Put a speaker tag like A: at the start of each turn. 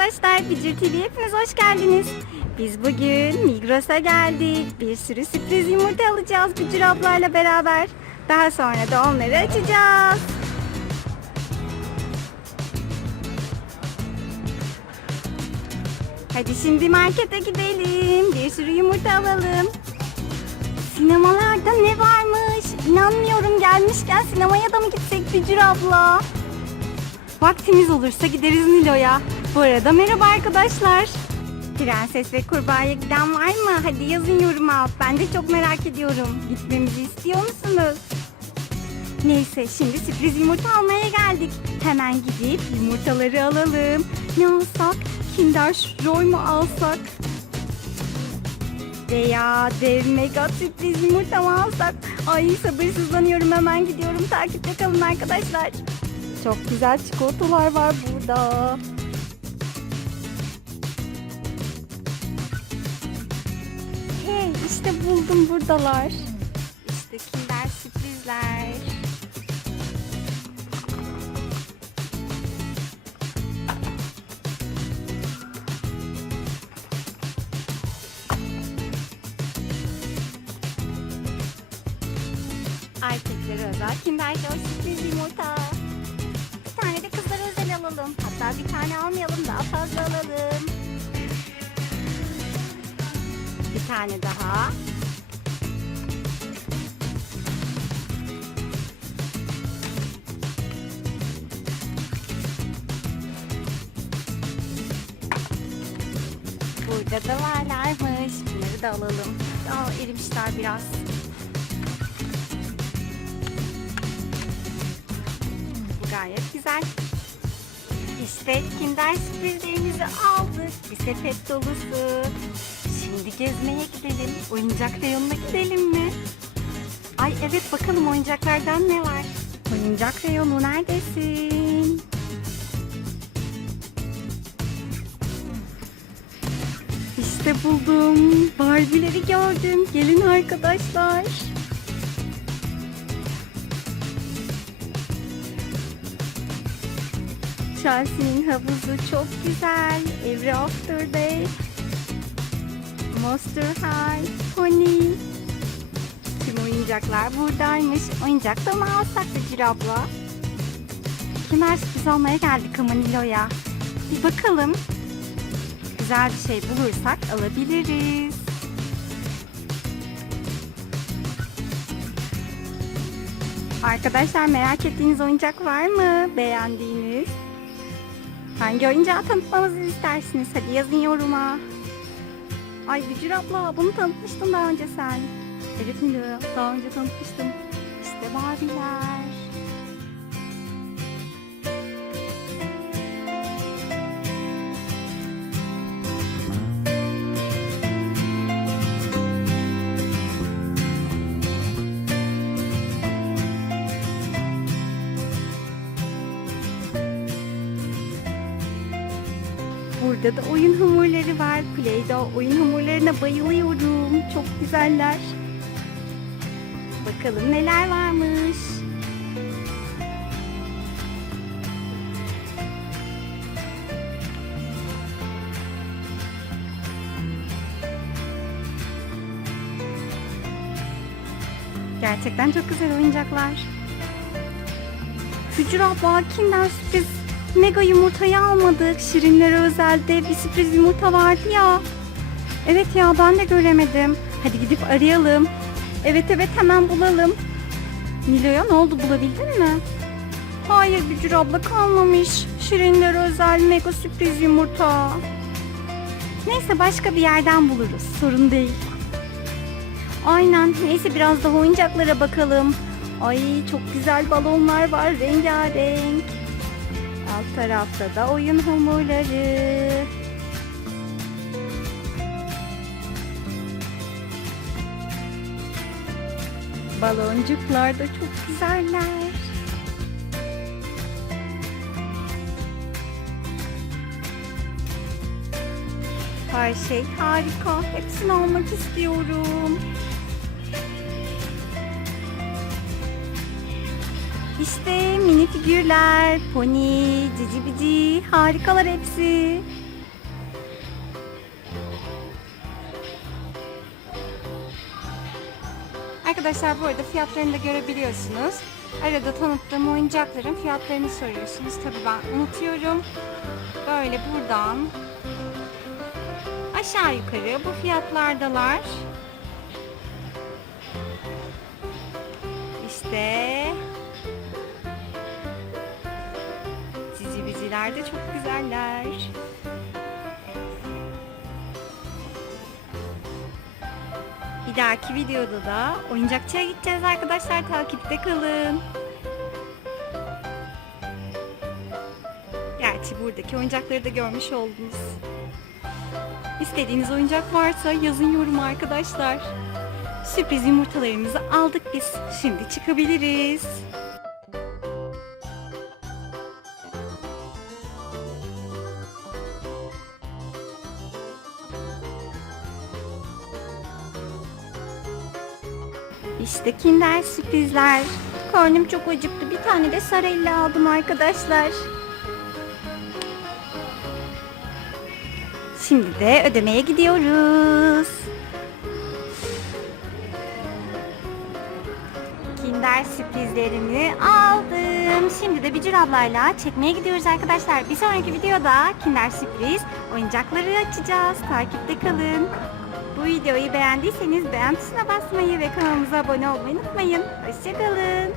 A: arkadaşlar, Bicir TV'ye hepiniz hoş geldiniz. Biz bugün Migros'a geldik. Bir sürü sürpriz yumurta alacağız Bicir ablayla beraber. Daha sonra da onları açacağız. Hadi şimdi markete gidelim. Bir sürü yumurta alalım. Sinemalarda ne varmış? İnanmıyorum gelmişken sinemaya da mı gitsek Bicir abla? Vaktimiz olursa gideriz Nilo'ya. Bu arada merhaba arkadaşlar. Prenses ve kurbağaya giden var mı? Hadi yazın yoruma. Ben de çok merak ediyorum. Gitmemizi istiyor musunuz? Neyse şimdi sürpriz yumurta almaya geldik. Hemen gidip yumurtaları alalım. Ne alsak? Kinder Joy mu alsak? Veya dev mega sürpriz yumurta mı alsak? Ay sabırsızlanıyorum hemen gidiyorum. Takipte kalın arkadaşlar. Çok güzel çikolatalar var burada. İşte buldum buradalar. İşte kinder sürprizler. Erkeklere özel kinder joy sürpriz yumurta. Bir tane de kızlara özel alalım. Hatta bir tane almayalım daha fazla alalım. Tane daha. Burada da varlarmış. Bunları da alalım. Aa, erimişler biraz. Bu gayet güzel. İşte kinder sürprizlerimizi aldık. Bir sepet dolusu. Şimdi gezmeye gidelim. Oyuncak reyonuna gidelim mi? Ay evet bakalım oyuncaklardan ne var? Oyuncak reyonu neredesin? İşte buldum. Barbie'leri gördüm. Gelin arkadaşlar. Chelsea'nin havuzu çok güzel. Every After Day. Monster High. Pony. Tüm oyuncaklar buradaymış. Oyuncak da mı alsak Becir abla? Kimer sürpriz almaya geldik ama Nilo'ya. Bir bakalım. Güzel bir şey bulursak alabiliriz. Arkadaşlar merak ettiğiniz oyuncak var mı? Beğendiğiniz? Hangi oyuncağı tanıtmamızı istersiniz? Hadi yazın yoruma. Ay Bücür abla bunu tanıtmıştın daha önce sen. Evet Nilo daha önce tanıtmıştım. Burada da oyun hamurları var. Play-Doh oyun hamurlarına bayılıyorum. Çok güzeller. Bakalım neler varmış. Gerçekten çok güzel oyuncaklar. Fücur abla Kinder sürpriz mega yumurtayı almadık. Şirinlere özelde bir sürpriz yumurta vardı ya. Evet ya ben de göremedim. Hadi gidip arayalım. Evet evet hemen bulalım. Nilo'ya ne oldu bulabildin mi? Hayır Bücür abla kalmamış. Şirinlere özel mega sürpriz yumurta. Neyse başka bir yerden buluruz. Sorun değil. Aynen. Neyse biraz daha oyuncaklara bakalım. Ay çok güzel balonlar var rengarenk. Alt tarafta da oyun hamurları. Baloncuklar da çok güzeller. Her şey harika. Hepsini almak istiyorum. İşte mini figürler, pony, cici bici, harikalar hepsi. Arkadaşlar bu arada fiyatlarını da görebiliyorsunuz. Arada tanıttığım oyuncakların fiyatlarını soruyorsunuz. Tabii ben unutuyorum. Böyle buradan aşağı yukarı bu fiyatlardalar. İşte biciler de çok güzeller. Bir dahaki videoda da oyuncakçıya gideceğiz arkadaşlar. Takipte kalın. Gerçi buradaki oyuncakları da görmüş oldunuz. İstediğiniz oyuncak varsa yazın yorum arkadaşlar. Sürpriz yumurtalarımızı aldık biz. Şimdi çıkabiliriz. İşte kinder sürprizler. Karnım çok acıktı. Bir tane de sarella aldım arkadaşlar. Şimdi de ödemeye gidiyoruz. Kinder sürprizlerini aldım. Şimdi de Bücür ablayla çekmeye gidiyoruz arkadaşlar. Bir sonraki videoda Kinder sürpriz oyuncakları açacağız. Takipte kalın. Bu videoyu beğendiyseniz beğen tuşuna basmayı ve kanalımıza abone olmayı unutmayın. Hoşçakalın.